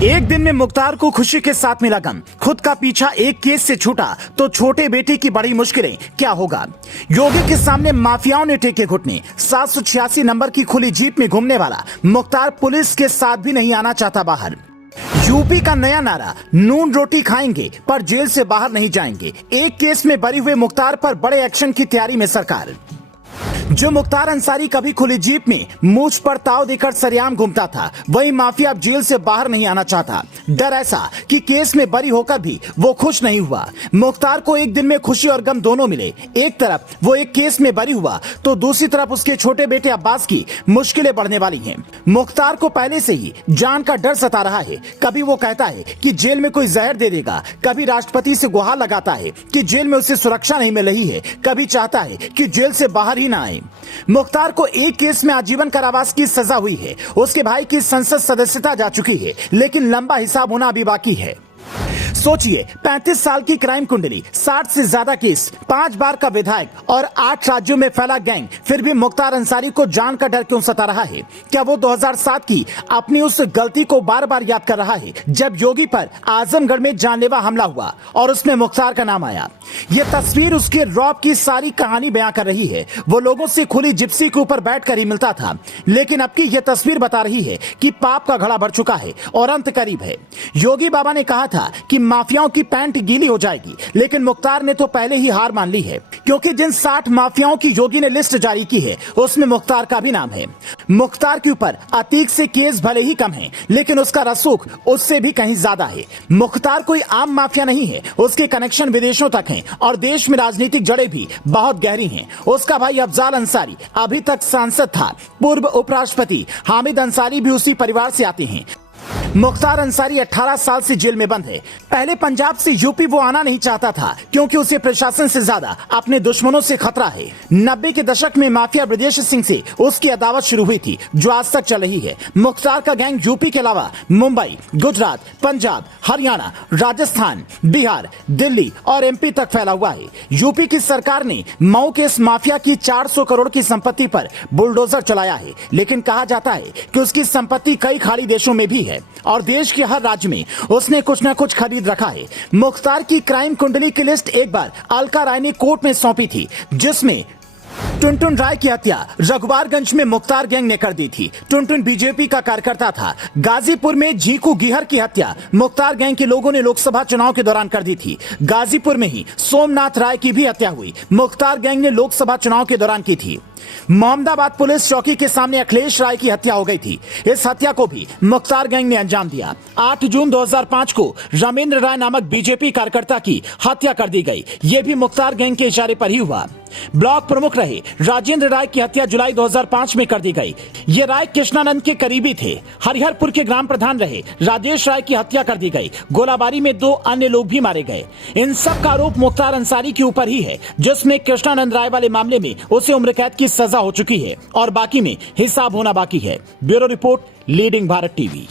एक दिन में मुख्तार को खुशी के साथ मिला गम। खुद का पीछा एक केस से छूटा तो छोटे बेटे की बड़ी मुश्किलें क्या होगा। योगी के सामने माफियाओं ने टेके घुटने। 786 नंबर की खुली जीप में घूमने वाला मुख्तार पुलिस के साथ भी नहीं आना चाहता बाहर। यूपी का नया नारा, नून रोटी खाएंगे पर जेल से बाहर नहीं जाएंगे। एक केस में बरी हुए मुख्तार पर बड़े एक्शन की तैयारी में सरकार। जो मुख्तार अंसारी कभी खुली जीप में मूछ पर ताव देकर सरेआम घूमता था, वही माफिया अब जेल से बाहर नहीं आना चाहता। डर ऐसा कि केस में बरी होकर भी वो खुश नहीं हुआ। मुख्तार को एक दिन में खुशी और गम दोनों मिले। एक तरफ वो एक केस में बरी हुआ तो दूसरी तरफ उसके छोटे बेटे अब्बास की मुश्किलें बढ़ने वाली हैं। मुख्तार को पहले से ही जान का डर सता रहा है। कभी वो कहता है कि जेल में कोई जहर दे देगा, कभी राष्ट्रपति से गुहार लगाता है कि जेल में उसे सुरक्षा नहीं मिल रही है, कभी चाहता है कि जेल से बाहर ही ना आए। मुख्तार को एक केस में आजीवन कारावास की सजा हुई है। उसके भाई की संसद सदस्यता जा चुकी है, लेकिन लंबा हिसाब होना अभी बाकी है। सोचिए, 35 साल की क्राइम कुंडली, 60 से ज्यादा केस, 5 बार का विधायक और 8 राज्यों में फैला गैंग, फिर भी मुख्तार अंसारी को जान का डर क्यों सता रहा है? क्या वो 2007 की अपनी उस गलती को बार बार याद कर रहा है जब योगी पर आजमगढ़ में जानलेवा हमला हुआ और उसमें मुख्तार का नाम आया? ये तस्वीर उसके रौब की सारी कहानी बयां कर रही है। वो लोगों से खुली जिप्सी के ऊपर बैठकर ही मिलता था, लेकिन अब की यह तस्वीर बता रही है कि पाप का घड़ा भर चुका है और अंत करीब है। योगी बाबा ने कहा था कि माफियाओं की पैंट गीली हो जाएगी, लेकिन मुख्तार ने तो पहले ही हार मान ली है, क्योंकि जिन 60 माफियाओं की योगी ने लिस्ट जारी की है उसमें मुख्तार का भी नाम है। मुख्तार के ऊपर अतीक से केस भले ही कम है, लेकिन उसका रसूख उससे भी कहीं ज्यादा है। मुख्तार कोई आम माफिया नहीं है, उसके कनेक्शन विदेशों तक हैं और देश में राजनीतिक जड़ें भी बहुत गहरी हैं। उसका भाई अफजाल अंसारी अभी तक सांसद था। पूर्व उपराष्ट्रपति हामिद अंसारी भी उसी परिवार से आते हैं। मुख्तार अंसारी 18 साल से जेल में बंद है। पहले पंजाब से यूपी वो आना नहीं चाहता था, क्योंकि उसे प्रशासन से ज्यादा अपने दुश्मनों से खतरा है। 90 के दशक में माफिया ब्रजेश सिंह से उसकी अदावत शुरू हुई थी, जो आज तक चल रही है। मुख्तार का गैंग यूपी के अलावा मुंबई, गुजरात, पंजाब, हरियाणा, राजस्थान, बिहार, दिल्ली और एमपी तक फैला हुआ है। यूपी की सरकार ने मऊ के इस माफिया की 400 करोड़ की संपत्ति पर बुलडोजर चलाया है, लेकिन कहा जाता है कि उसकी संपत्ति कई खाड़ी देशों में भी है और देश के हर राज्य में उसने कुछ न कुछ खरीद रखा है। मुख्तार की क्राइम कुंडली की लिस्ट एक बार अलका राय ने कोर्ट में सौंपी थी, जिसमें टुनटुन राय की हत्या रघुवारगंज में मुख्तार गैंग ने कर दी थी। टुनटुन बीजेपी का कार्यकर्ता था। गाजीपुर में जीकू गिहर की हत्या मुख्तार गैंग के लोगों ने लोकसभा चुनाव के दौरान कर दी थी। गाजीपुर में ही सोमनाथ राय की भी हत्या हुई, मुख्तार गैंग ने लोकसभा चुनाव के दौरान की थी। मोहम्मदाबाद पुलिस चौकी के सामने अखिलेश राय की हत्या हो गई थी। इस हत्या को भी मुख्तार गैंग ने अंजाम दिया। 8 जून 2005 को रमेंद्र राय नामक बीजेपी कार्यकर्ता की हत्या कर दी गई। यह भी मुख्तार गैंग के इशारे पर ही हुआ। ब्लॉक प्रमुख रहे राजेंद्र राय की हत्या जुलाई 2005 में कर दी गई। ये राय कृष्णानंद के करीबी थे। हरिहरपुर के ग्राम प्रधान रहे राजेश राय की हत्या कर दी गई। गोलाबारी में 2 अन्य लोग भी मारे गए। इन सब का आरोप मुख्तार अंसारी के ऊपर ही है, जिसमें कृष्णानंद राय वाले मामले में उसे उम्र कैद की सजा हो चुकी है और बाकी में हिसाब होना बाकी है। Bureau report, leading Bharat TV.